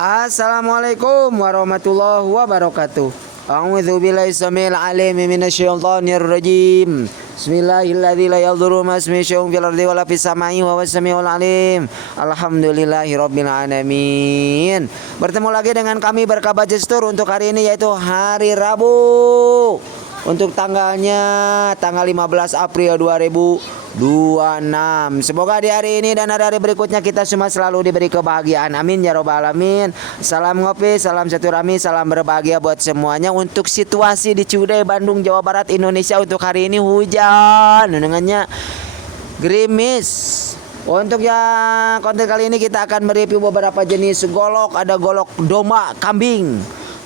Assalamualaikum warahmatullahi wabarakatuh. A'udzu billahi samil alim minasyaitonir rajim. Bismillahirrahmanirrahim. La yadurru ma ismihi syai'un fil ardi wala fis samai wa huwas samiul alim. Alhamdulillahirabbil alamin. Bertemu lagi dengan kami Berkabar Gestur untuk hari ini, yaitu hari Rabu. Untuk tanggalnya tanggal 15 April 2026. Semoga di hari ini dan hari berikutnya kita semua selalu diberi kebahagiaan. Amin ya robbal alamin. Salam ngopi, salam silaturahmi, salam berbahagia buat semuanya. Untuk situasi di Ciwidey, Bandung, Jawa Barat, Indonesia, untuk hari ini hujan dengannya gerimis. Untuk yang konten kali ini kita akan mereview beberapa jenis golok. Ada golok domba kambing,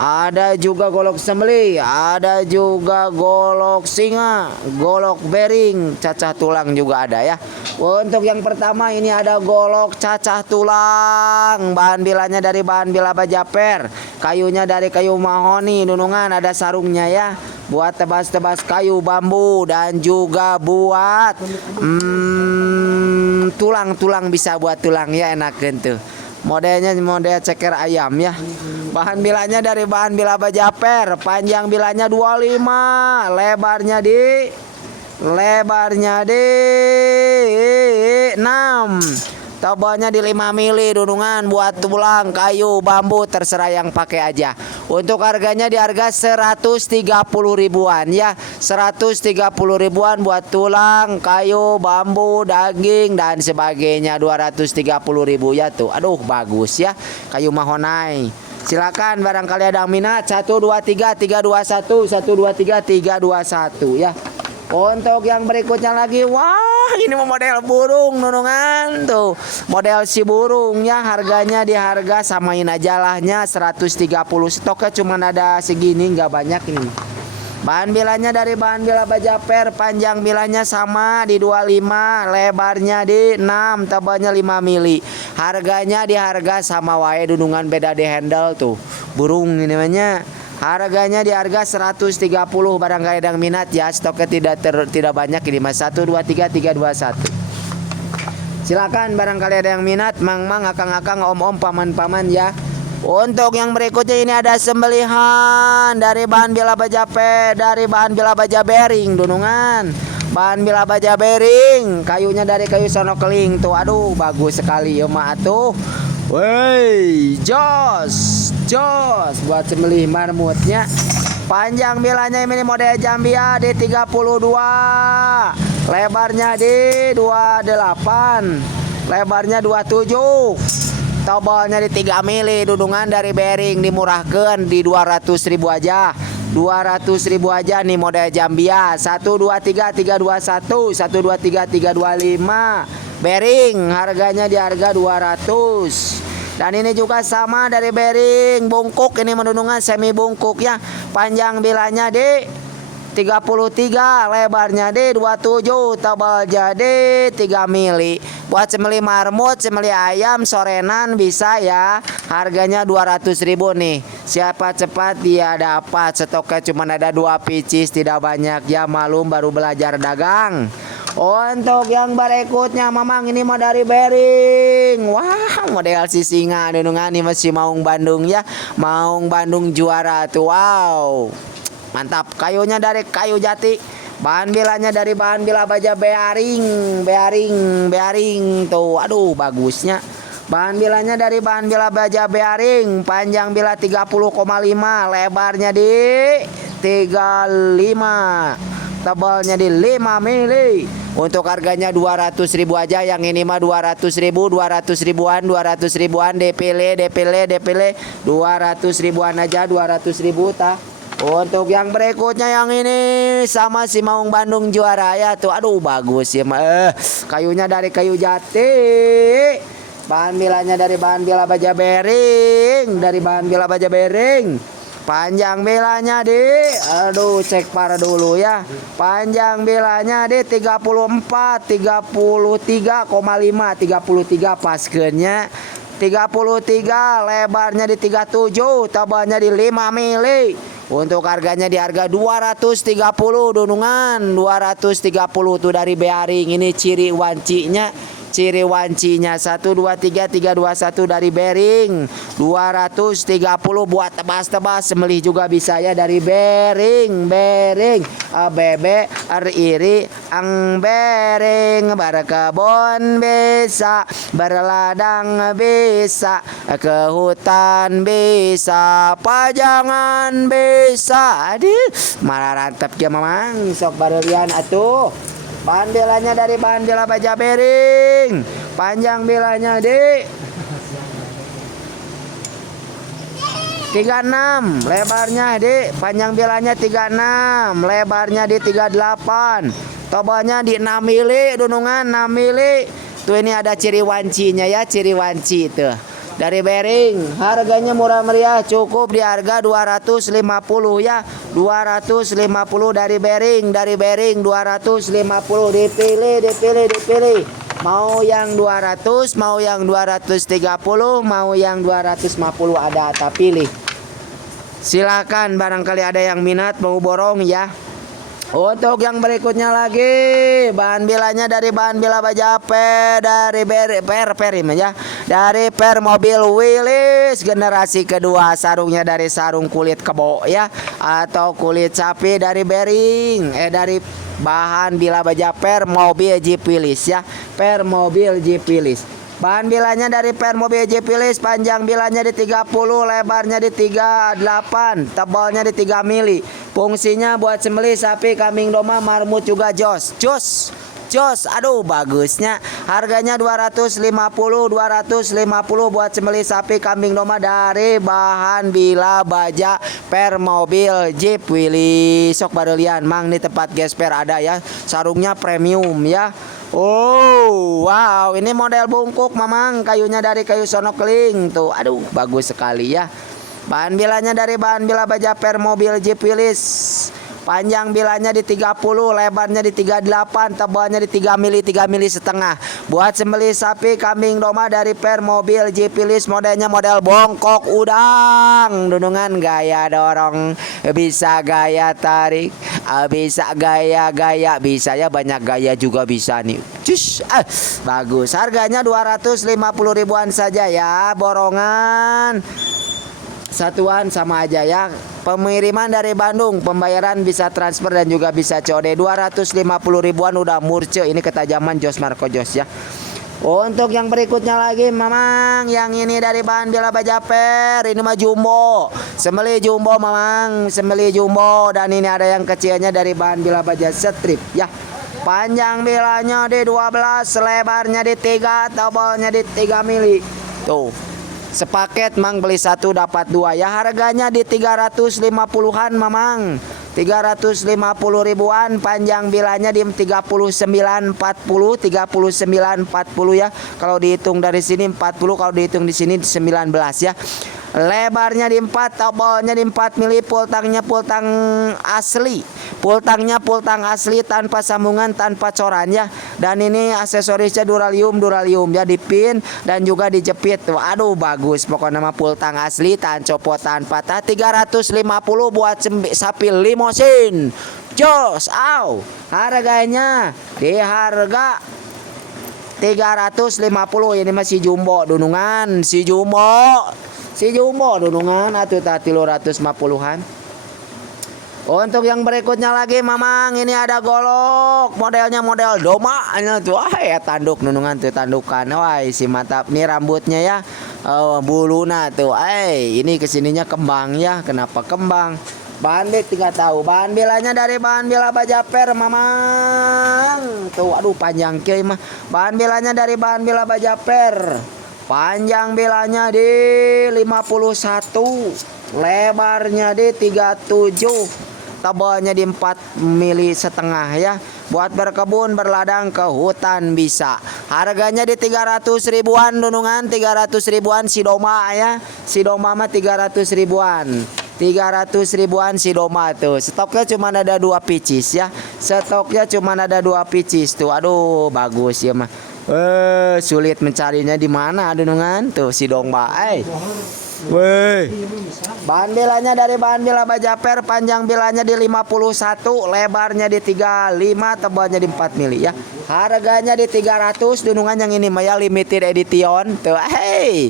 ada juga golok sembelih, ada juga golok singa, golok bearing, cacah tulang juga ada ya. Untuk yang pertama ini ada golok cacah tulang. Bahan bilanya dari bahan bila bajaper, kayunya dari kayu mahoni dunungan, ada sarungnya ya. Buat tebas-tebas kayu bambu dan juga buat tulang-tulang, bisa buat tulang ya, enak gitu. Modelnya model ceker ayam ya. Bahan bilanya dari bahan bila bajaper. Panjang bilanya 25, lebarnya di 6. Tebalnya di 5 mili dunungan, buat tulang, kayu, bambu, terserah yang pakai aja. Untuk harganya di harga 130 ribuan ya. 130 ribuan buat tulang, kayu, bambu, daging dan sebagainya. 230 ribu ya tuh. Aduh bagus ya. Kayu mahonai. Silakan barangkali ada yang minat. 123 321 123 321 ya. Untuk yang berikutnya lagi, wah ini model burung nunungan tuh, model si burung ya. Harganya di harga samain aja lahnya 130. Stoknya cuma ada segini, nggak banyak ini. Bahan bilanya dari bahan bila bajaper. Panjang bilanya sama di 25, lebarnya di 6, tebalnya 5 mili. Harganya di harga sama wae dunungan, beda di handle tuh burung ini namanya. Harganya di harga 130. Barangkali ada yang minat ya, stoknya tidak banyak ini mas. 123 321. Silakan barangkali ada yang minat, mang-mang, akang-akang, om-om, paman-paman ya. Untuk yang berikutnya ini ada sembelihan dari bahan bila bajape, dari bahan bila baja bearing dunungan. Bahan bila baja bearing, kayunya dari kayu sonokeling tuh. Aduh bagus sekali ya mak tuh. Wey, jos buat sembelih marmutnya. Panjang bilanya ini model Jambia di 32, lebarnya di 28, lebarnya 27, tobalnya di 3 mili dudungan, dari bearing dimurahkan di 200 ribu aja. 200 ribu aja nih model Jambia. 123 321 123 325 bearing, harganya di harga 200. Dan ini juga sama dari bearing bungkuk, ini menunungan semi bungkuk ya. Panjang bilanya di 33, lebarnya di 27, tebal jadi 3 mili. Buat sembelih marmut, sembelih ayam, sorenan bisa ya. Harganya 200 ribu nih. Siapa cepat dia dapat. Stoknya cuma ada 2 pieces, tidak banyak ya, malum baru belajar dagang. Untuk yang berikutnya mamang, ini mau dari bearing. Wah model si singa dunungan, ini masih Maung Bandung ya. Maung Bandung juara tuh. Wow mantap. Kayunya dari kayu jati. Bahan bilanya dari bahan bila baja bearing tuh. Aduh bagusnya. Bahan bilanya dari bahan bila baja bearing. Panjang bila 30,5, lebarnya di 35, tebalnya di 5 mili. Untuk harganya 200 ribu aja. Yang ini mah 200 ribu, 200 ribuan, 200 ribuan. DPL 200 ribuan aja, 200 ribu tak. Untuk yang berikutnya yang ini sama si Maung Bandung juara ya tuh. Aduh bagus ya mah. Kayunya dari kayu jati. Bahan bilanya dari bahan bila baja bearing, dari bahan bila baja bearing. Panjang bilanya di, aduh cek para dulu ya. Panjang bilanya di 34, 33,5, 33 paskennya. 33, lebarnya di 37, tebalnya di 5 mili. Untuk harganya di harga 230 dunungan, 230 tuh dari bearing. Ini ciri wancinya ciri wancinya 1 2 3 3 2 1 dari Bering 230 buat tebas-tebas sembelih juga bisa ya dari Bering bebe iri ang Bering berkebun bisa berladang bisa ke hutan bisa pajangan bisa aduh malah rantep ya mamang sok barelian atuh. Bahan belanya dari bahan bela baja Bering. Panjang belanya di 36, lebarnya di panjang belanya 36, lebarnya di 38. Tobalnya di 6 mili, dunungan 6 mili. Tuh ini ada ciri wancinya ya, ciri wanci tuh. Dari Bering, harganya murah meriah, cukup di harga 250 ya. 250 dari Bering 250 dipilih. Mau yang 200, mau yang 230, mau yang 250 ada tak pilih. Silakan barangkali ada yang minat mau borong ya. Untuk yang berikutnya lagi bahan bilanya dari bahan bila bajape dari Perim ya. Dari Per mobil Willys generasi kedua, sarungnya dari sarung kulit kebo ya atau kulit sapi dari Bering dari bahan bila bajape mobil Jeep Willys ya. Per mobil Jeep Willys. Bahan bilanya dari Per mobil Jeep Willys, panjang bilanya di 30, lebarnya di 38, tebalnya di 3 mili. Fungsinya buat sembelih sapi, kambing domba, marmut juga jos. Aduh bagusnya. Harganya 250 buat sembelih sapi, kambing domba dari bahan bila baja Per mobil Jeep Willys. Sok barelian mang di tempat gesper ada ya. Sarungnya premium ya. Oh, wow, ini model bungkuk mamang, kayunya dari kayu sonokling tuh. Aduh, bagus sekali ya. Bahan bilanya dari bahan bila baja Per mobil Jeep Willys. Panjang bilanya di 30, lebarnya di 38, tebalnya di 3 mili setengah. Buat sembelih sapi, kambing domba dari Per mobil Jeep Willys, modelnya model bongkok udang. Dunungan gaya dorong, bisa gaya tarik, bisa gaya bisa ya, banyak gaya juga bisa nih. Bagus. Harganya 250 ribuan saja ya, borongan. Satuan sama aja ya. Pengiriman dari Bandung, pembayaran bisa transfer dan juga bisa COD. 250 ribuan udah murce. Ini ketajaman Jos Marco Jos ya. Untuk yang berikutnya lagi mamang, yang ini dari bahan bila baja Per, ini mah jumbo. Sembelih jumbo mamang, sembelih jumbo. Dan ini ada yang kecilnya dari bahan bila baja strip ya. Panjang bilanya di 12, lebarnya di 3, tebalnya di 3 mili. Tuh. Sepaket mang beli 1 dapat 2 ya. Harganya di 350-an mamang. 350 ribuan, panjang bilanya di 3940 ya. Kalau dihitung dari sini 40, kalau dihitung di sini 19 ya. Lebarnya di 4, tebalnya di 4 mili, pultangnya pultang asli. Pultangnya pultang asli tanpa sambungan, tanpa coran ya. Dan ini aksesorisnya duralium ya, dipin dan juga dijepit tuh. Aduh bagus, pokoknya nama pultang asli tan copot tanpa patah. 350 buat sapi limosin. Jos, harganya di harga 350. Ini masih jumbo dunungan, si jumbo dunungan atuh tati 250-an. Untuk yang berikutnya lagi mamang, ini ada golok, modelnya model doma tuh. Ya tanduk dunungan tuh, tandukan. Wah, si mantap nih rambutnya ya. Buluna tuh. Ini kesininya kembang ya. Kenapa kembang? Bahan bek tidak tahu. Bahan belanya dari bahan bela baja Per mamang. Tuh aduh panjang kieu mah. Bahan belanya dari bahan bela baja Per. Panjang belanya di 51, lebarnya di 37, tebalnya di 4 mili setengah ya. Buat berkebun, berladang, ke hutan bisa. Harganya di 300 ribuan dunungan, 300 ribuan si doma ya. Si doma mah 300 ribuan. 300 ribuan si doma tuh. Stoknya cuma ada 2 picis ya. Stoknya cuma ada 2 picis tuh. Aduh bagus ya mah. Sulit mencarinya di mana dunungan tuh si domba. Weh. Bahan bilanya dari bahan bila Bajaper, panjang bilanya di 51, lebarnya di 35, tebalnya di 4 mili ya. Harganya di 300, dunungan yang ini mah ya limited edition. Tuh, hey.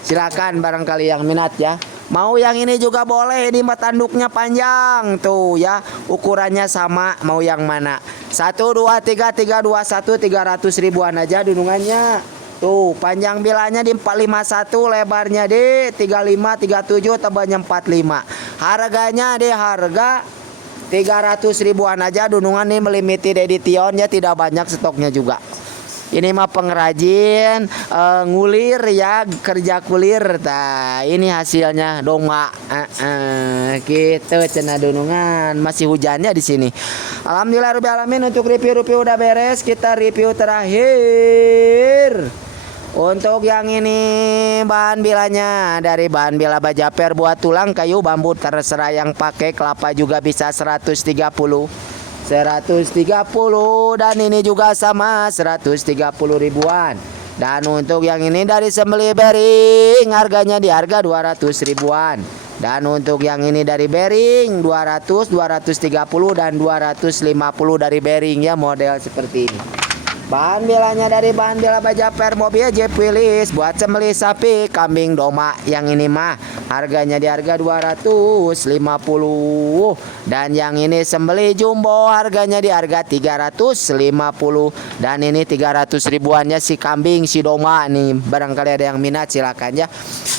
Silakan barangkali yang minat ya. Mau yang ini juga boleh, ini mah tanduknya panjang tuh ya. Ukurannya sama, mau yang mana? 1 2 3 3 2 1 300 ribuan aja dunungannya. Tuh, panjang bilanya di 451, lebarnya di 35 37, tebalnya 45. Harganya di harga 300 ribuan aja, dunungan nih limited edition ya, tidak banyak stoknya juga. Ini mah pengrajin ngulir ya, kerja kulir. Nah, ini hasilnya doma. Gitu cenah dunungan. Masih hujannya di sini. Alhamdulillah rabbil alamin, untuk review udah beres. Kita review terakhir. Untuk yang ini bahan bilanya dari bahan bila Bajaper, buat tulang, kayu, bambu, terserah yang pakai, kelapa juga bisa 130 dan ini juga sama 130 ribuan. Dan untuk yang ini dari sembeli Bering, harganya di harga 200 ribuan. Dan untuk yang ini dari Bering 200, 230 dan 250 dari Bering ya, model seperti ini. Bahan bilanya dari bahan bila Bajaper, mobil Jeep Willys, buat sembelih sapi, kambing, domba. Yang ini mah harganya di harga 250. Dan yang ini sembelih jumbo, harganya di harga 350. Dan ini 300 ribuannya si kambing, si domba nih. Barangkali ada yang minat silakan ya.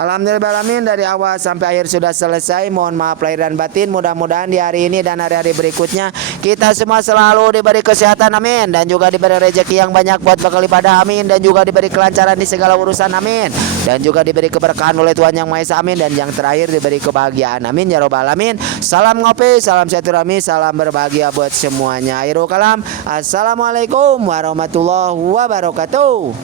Alhamdulillah dari awal sampai akhir sudah selesai. Mohon maaf lahir dan batin. Mudah-mudahan di hari ini dan hari-hari berikutnya kita semua selalu diberi kesehatan, amin. Dan juga diberi rezeki yang banyak buat bakal ibadah, amin. Dan juga diberi kelancaran di segala urusan, amin. Dan juga diberi keberkahan oleh Tuhan Yang Maha Esa, amin. Dan yang terakhir diberi kebahagiaan, amin ya robbal alamin. Salam ngopi, salam silaturahmi, salam berbahagia buat semuanya. Akhirul kalam, assalamualaikum warahmatullahi wabarakatuh.